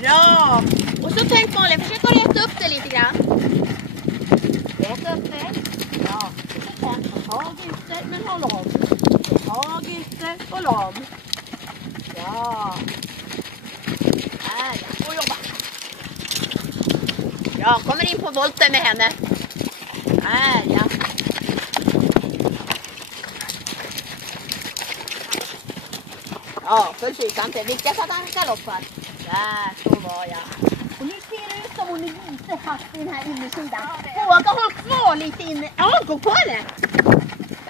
Bra! Och så tänk Malin, försök att rätta upp det lite grann. Rätta upp det. Ja, och så tänk på tag ute men håll om. Tag ute och om. Ja. Här, jag får jobba. Ja, kommer in på volten med henne. Här, ja. Ja, precis. Han är viktigt att han galoppar. Där, så var jag. Och nu ser det ut som hon är lite fast i den här innersidan. Våga håll kvar lite inne. Ja, gå på det.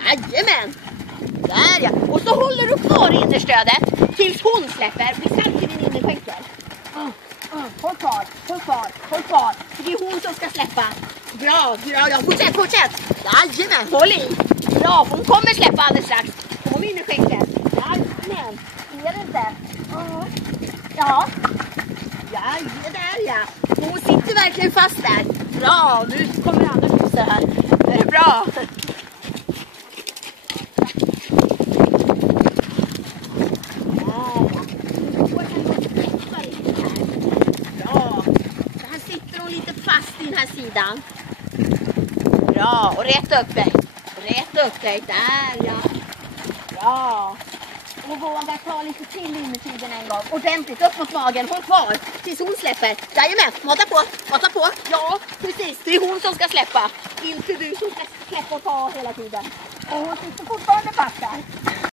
Jajamän. Där ja. Och så håller du kvar innerstödet tills hon släpper. Vi sänker din innerskänkel. Håll kvar, håll kvar, håll kvar. För det är hon som ska släppa. Bra, bra, ja. Fortsätt, fortsätt. Jajamän, håll i. Bra, hon kommer släppa alldeles strax. Kom innerskänkel. Jajamän. Ser du inte? Ja. Ja, det där ja. Hon sitter verkligen fast där. Bra, nu kommer andra huset här. Det är bra. Bra. Så här sitter hon lite fast i den här sidan. Bra, och rätt upp dig. Rätt upp dig, där ja. Bra. Och våga ta lite till innersidan en gång. Ordentligt, upp mot magen, håll kvar. Tills hon släpper. Jajamän, mata på, mata på. Ja, precis, det är hon som ska släppa. Inte du som ska släppa och ta hela tiden. Och hon sitter fortfarande fast där.